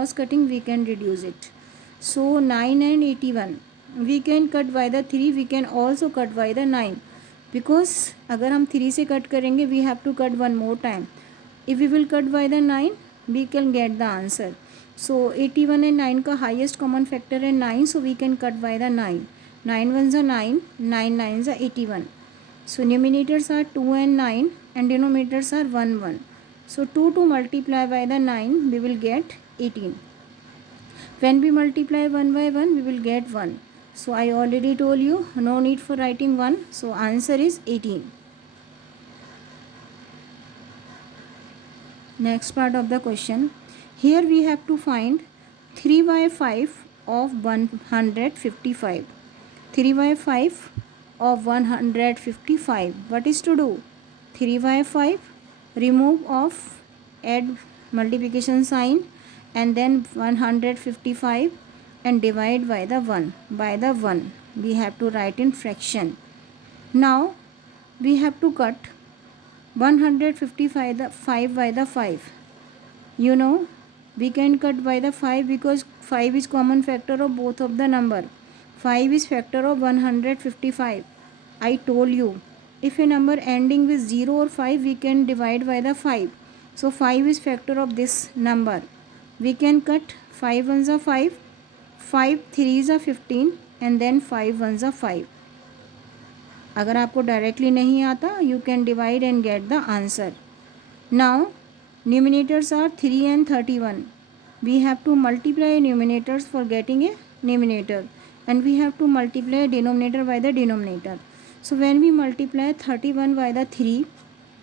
cross cutting we can reduce it. So 9 and 81 we can cut by the 3, we can also cut by the 9, because अगर हम 3 से cut करेंगे we have to cut one more time. If we will cut by the 9 we can get the answer. So 81 and 9 का highest common factor है 9, so we can cut by the 9. 9 ones are 9, 9 nines are 81. So numerators are 2 and 9 and denominators are 1 1. So 2 to multiply by the 9 we will get 18. When we multiply 1 by 1 we will get 1. So I already told you no need for writing 1. So answer is 18. Next part of the question. Here we have to find 3 by 5 of 155. 3 by 5 of 155. What is to do? 3 by 5, remove of, add multiplication sign, and then 155 and divide by the 1. By the 1 we have to write in fraction. Now we have to cut 155 by the 5. You know we can cut by the 5 because 5 is common factor of both of the number. 5 is factor of 155. I told you if a number ending with 0 or 5 we can divide by the 5. So 5 is factor of this number. We can cut 5 ones are 5, 5 threes are 15 and then 5 ones are 5. अगर आपको directly नहीं आता you can divide and get the answer. Now numerators are 3 and 31. We have to multiply numerators for getting a numerator, and we have to multiply denominator by the denominator. So when we multiply 31 by the 3,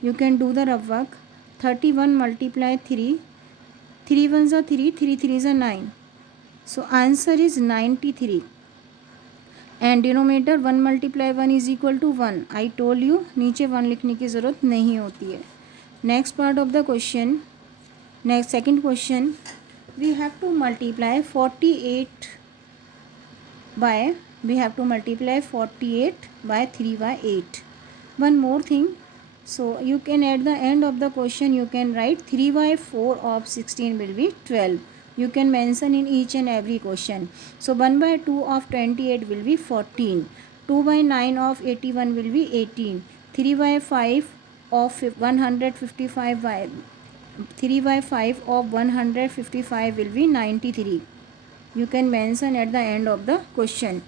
you can do the rough work. 31 multiply 3, 3 ones are 3, 3 threes are 9. So answer is 93. And denominator 1 multiply 1 is equal to 1. I told you नीचे 1 लिखने की ज़रूरत नहीं होती है. Next part of the question. Next second question. We have to multiply 48 by, we have to multiply 48 by 3 by 8. One more thing. So you can at the end of the question you can write 3 by 4 of 16 will be 12. You can mention in each and every question. So 1 by 2 of 28 will be 14. 2 by 9 of 81 will be 18. 3 by 5 of 155 by 3 by 5 of 155 will be 93. You can mention at the end of the question.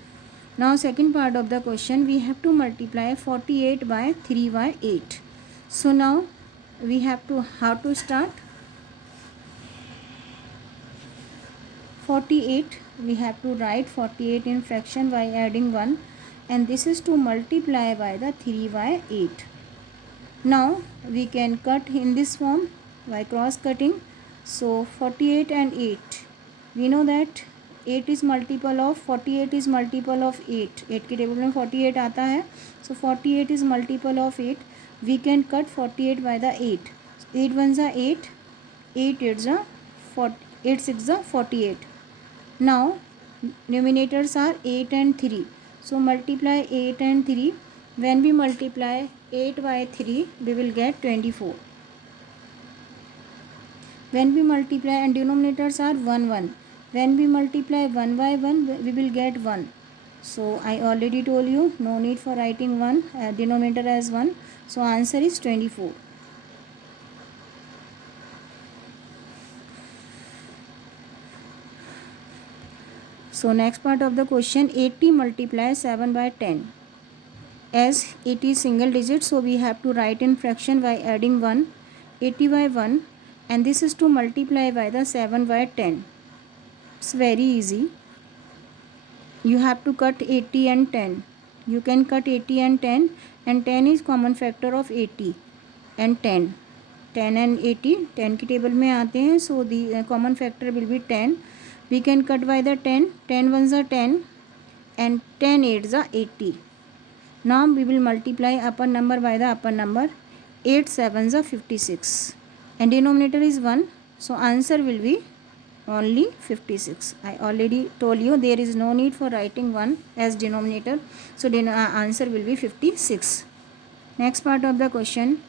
Now second part of the question, we have to multiply 48 by 3 by 8. So now we have to, how to start? 48, we have to write 48 in fraction by adding 1, and this is to multiply by the 3 by 8. Now we can cut in this form by cross cutting. So 48 and 8, we know that 8 is multiple of 48 is multiple of 8. 8 के table में 48 आता है. So 48 is multiple of 8. We can cut 48 by the 8. 8 ones are 8. 8 8s are 40. 8 6 are 48. Now numerators are 8 and 3. So multiply 8 and 3. When we multiply 8 by 3, we will get 24. When we multiply, and denominators are 1 1. When we multiply 1 by 1, we will get 1. So I already told you no need for writing 1 denominator as 1. So answer is 24. So next part of the question, 80 multiply 7 by 10. As 80 is single digit, so we have to write in fraction by adding 1. 80 by 1, and this is to multiply by the 7 by 10. It's very easy. You have to cut 80 and 10. You can cut 80 and 10, and 10 is common factor of 80 and 10. 10 and 80 10 की table में आते हैं. So the common factor will be 10. We can cut by the 10. 10 ones are 10 and 10 8s are 80. Now we will multiply upper number by the upper number. 8 7s are 56 and denominator is 1. So answer will be only 56. I already told you there is no need for writing 1 as denominator. So answer will be 56. Next part of the question,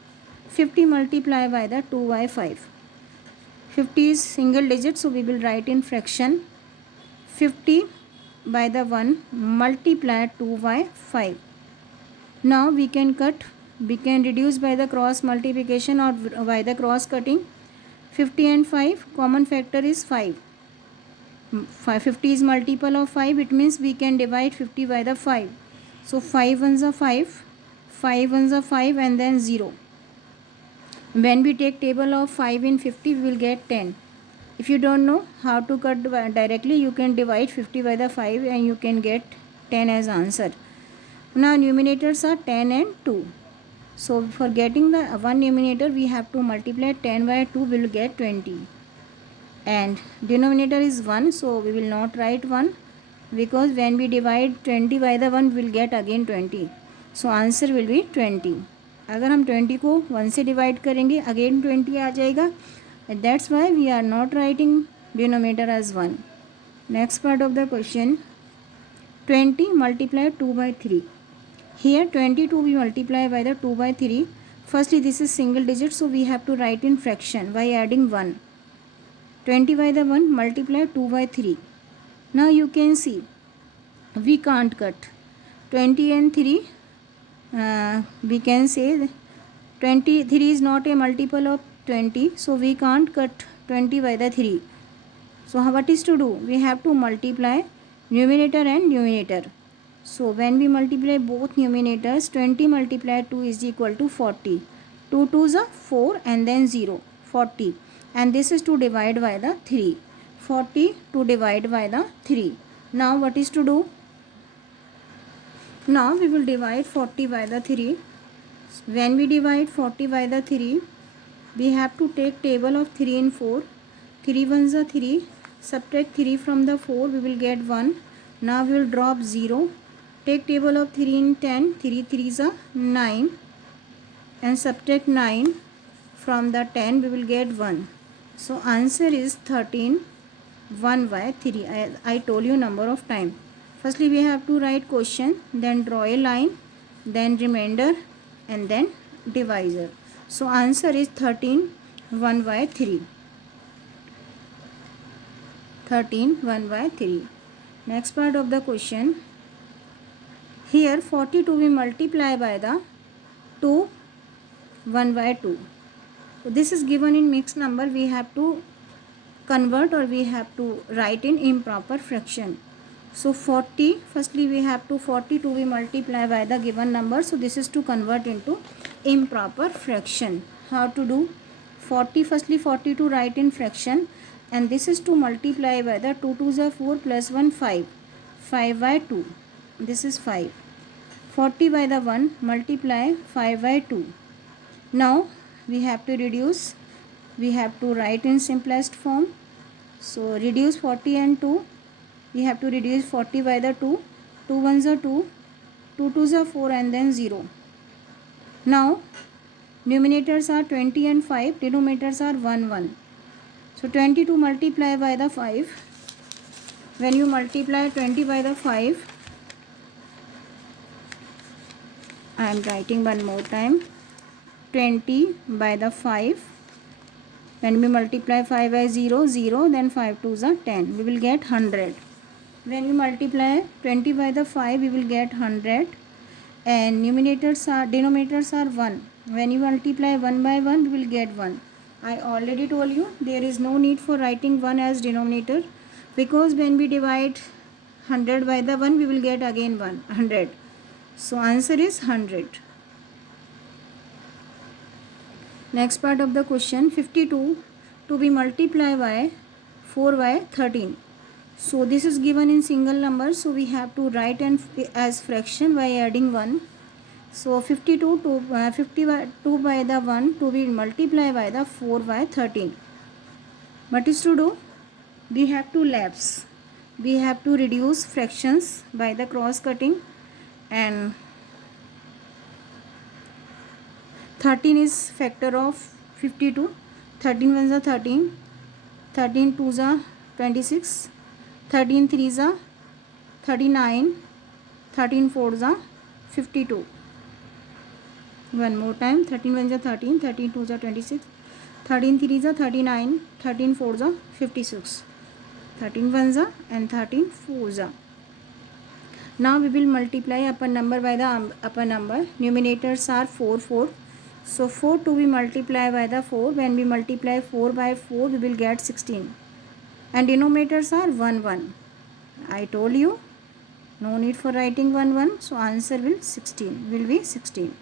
50 multiply by the 2 by 5. 50 is single digit, so we will write in fraction 50 by the 1 multiply 2 by 5. Now we can reduce by the cross multiplication or by the cross cutting. 50 and 5, common factor is 5. 50 is multiple of 5, it means we can divide 50 by the 5. So 5 ones are 5, 5 ones are 5 and then 0. When we take table of 5 in 50, we will get 10. If you don't know how to cut directly, you can divide 50 by the 5 and you can get 10 as answer. Now numerators are 10 and 2. So for getting the one numerator, we have to multiply 10 by 2, we will get 20. And denominator is 1, so we will not write 1, because when we divide 20 by the 1, we will get again 20. So answer will be 20. अगर हम 20 को 1 से divide करेंगे again 20 आ जाएगा. That's why we are not writing denominator as 1. Next part of the question, 20 multiply 2 by 3. Here 22 we multiply by the 2 by 3. Firstly, this is single digit, so we have to write in fraction by adding 1. 20 by the 1 multiply 2 by 3. Now you can see we can't cut 20 and 3. We can say 23 is not a multiple of 20, so we can't cut 20 by the 3. So what is to do? We have to multiply numerator and numerator. So when we multiply both numerators, 20 multiplied 2 is equal to 40. 2 2s are 4 and then 0, 40. And this is to divide by the 3. 40 to divide by the 3. Now what is to do? Now we will divide 40 by the 3. When we divide 40 by the 3, we have to take table of 3 and 4. 3 ones are 3. Subtract 3 from the 4, we will get 1. Now we will drop 0. Take table of 3 in 10. 3 3s are 9. And subtract 9 from the 10, we will get 1. So answer is 13. 1 by 3. I told you number of time. Firstly, we have to write question, then draw a line, then remainder, and then divisor. So answer is 13. 1 by 3. 13. 1 by 3. Next part of the question. Here 42 we multiply by the 2. 1 by 2. So this is given in mixed number. We have to convert or we have to write in improper fraction. So 40, firstly we have to 42 we multiply by the given number. So this is to convert into improper fraction. How to do? 40, firstly 42 write in fraction, and this is to multiply by the 2 2s are 4 plus 1 5. 5 by 2. This is 5. 40 by the 1 multiply 5 by 2. Now we have to reduce. We have to write in simplest form. So reduce 40 and 2. We have to reduce 40 by the 2. 2 ones are 2. 2 2s are 4 and then 0. Now numerators are 20 and 5. Denominators are 1 1. So 22 multiply by the 5. When you multiply 20 by the 5, I am writing one more time. 20 by the 5. When we multiply 5 by 0, 0, then 5 2s are 10. We will get 100. When we multiply 20 by the 5, we will get 100. And denominators are 1. When you multiply 1 by 1, we will get 1. I already told you there is no need for writing 1 as denominator, because when we divide 100 by the 1, we will get again 100. So answer is 100. Next part of the question, 52 to be multiplied by 4 by 13. So this is given in single number, so we have to write as fraction by adding 1. So 52 to 52 by the 1 to be multiplied by the 4 by 13. What is to do? We have to lapse. We have to reduce fractions by the cross cutting, and 13 is factor of 52. 13 ones are 13. 13 twos are 26. 13 threes are 39. 13 fours are 52. One more time. 13 ones are 13. 13 twos are 26. 13 3 are 39, 13 4 are 56, 13 1 are and 13 4 are. Now we will multiply upper number by the upper number. Numerators are 4 4. So 4 to be multiplied by the 4. When we multiply 4 by 4, we will get 16. And denominators are 1 1. I told you, no need for writing 1 1. So answer will be 16.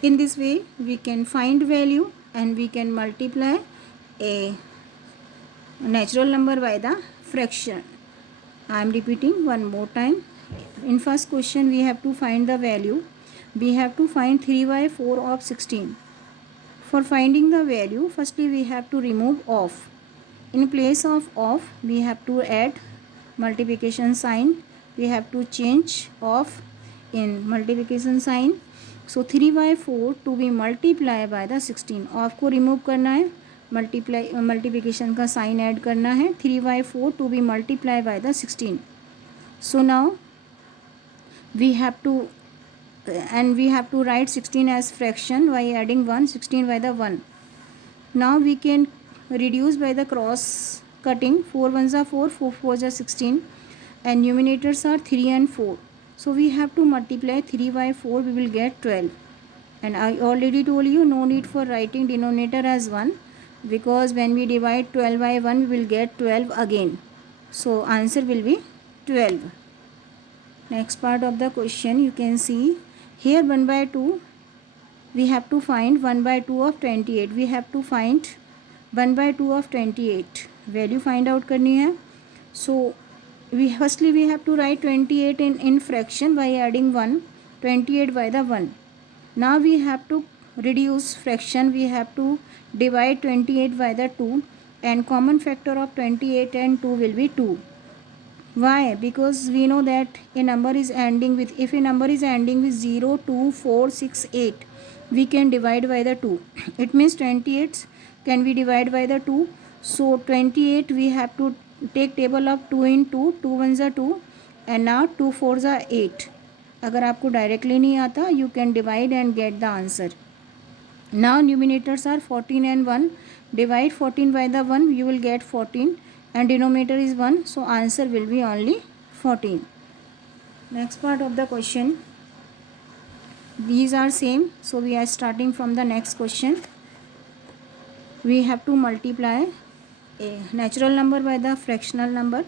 In this way, we can find value and we can multiply a natural number by the fraction. I am repeating one more time. In first question, we have to find the value. We have to find 3 by 4 of 16. For finding the value, firstly we have to remove off. In place of off, we have to add multiplication sign. We have to change off in multiplication sign. So 3 by 4 to be multiplied by the 16. Of को remove करना है, multiplication का sign add करना है. 3 by 4 to be multiplied by the 16. So now we have to write 16 as fraction by adding 1, 16 by the 1. Now we can reduce by the cross cutting. 4 1s are 4, 4 4s are 16, and numerators are 3 and 4. So we have to multiply 3 by 4, we will get 12. And I already told you, no need for writing denominator as 1, because when we divide 12 by 1, we will get 12 again. So answer will be 12. Next part of the question, you can see here 1 by 2, we have to find 1 by 2 of 28. We have to find 1 by 2 of 28. Value find out करनी है. So firstly we have to write 28 in fraction by adding 1, 28 by the 1. Now we have to reduce fraction. We have to divide 28 by the 2, and common factor of 28 and 2 will be 2. Why? Because we know that a number is ending with, if a number is ending with 0 2 4 6 8, we can divide by the 2. It means 28 can be divided by the 2. So 28 we have to take table of 2 in 2, 2 1s are 2, and now 2 4s are 8. अगर आपको directly नहीं आता, you can divide and get the answer. Now numerators are 14 and 1. Divide 14 by the 1, you will get 14, and denominator is 1, so answer will be only 14. Next part of the question, these are same, so we are starting from the next question. We have to multiply a natural number by the fractional number.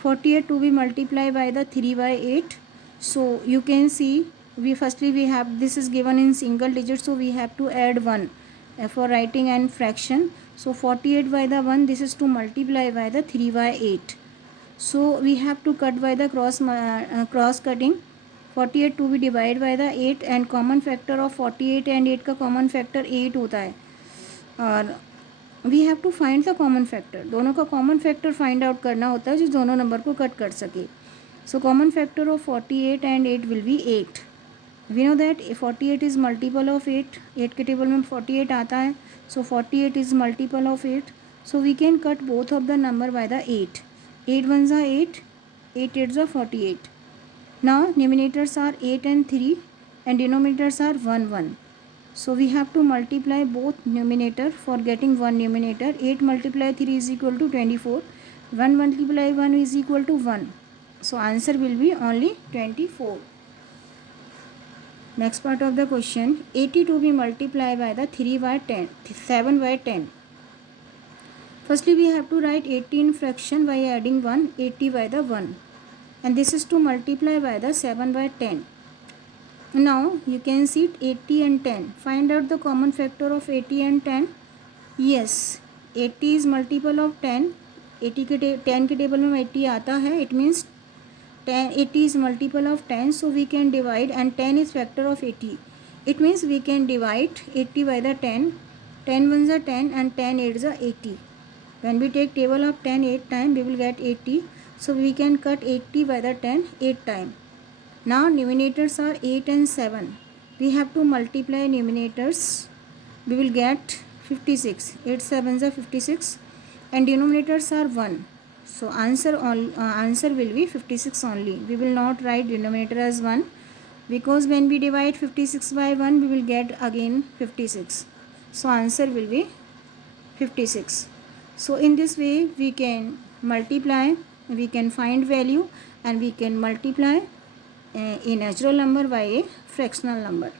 48 to be multiplied by the 3 by 8. So you can see, we have, this is given in single digit, so we have to add 1 for writing and fraction. So 48 by the 1, this is to multiply by the 3 by 8. So we have to cut by the cross cutting. 48 to be divided by the 8, and common factor of 48 and 8 का common factor 8 होता है. और we have to find the common factor. दोनों का common factor find out करना होता है जो दोनों नंबर को कट कर सके. So common factor of 48 and 8 will be 8. We know that 48 is multiple of 8. 8 के टेबल में 48 आता है, so 48 is multiple of 8. So we can cut both of the number by the 8. 8 1s are 8, 8 8s are 48. Now numerators are 8 and 3, and denominators are 1 1. So we have to multiply both numerator for getting one numerator. 8 multiply 3 is equal to 24. 1 multiply 1 is equal to 1. So answer will be only 24. Next part of the question, 80 to be multiplied by the 3 by 10, 7 by 10. Firstly we have to write 80 in fraction by adding 1, 80 by the 1, and this is to multiply by the 7 by 10. Now you can see 80 and 10. Find out the common factor of 80 and 10. Yes, 80 is multiple of 10. 80 के 10 के table में 80 आता है. It means 80 is multiple of 10. So we can divide, and 10 is factor of 80. It means we can divide 80 by the 10. 10 1s are 10, and 10 8s are 80. When we take table of 10 8 times, we will get 80. So we can cut 80 by the 10 8 times. Now numerators are 8 and 7. We have to multiply numerators. We will get 56. 8 7s are 56, and denominators are 1. So answer will be 56 only. We will not write denominator as 1. because when we divide 56 by 1 we will get again 56. So answer will be 56. So in this way we can multiply, we can find value, and we can multiply a natural number by a fractional number.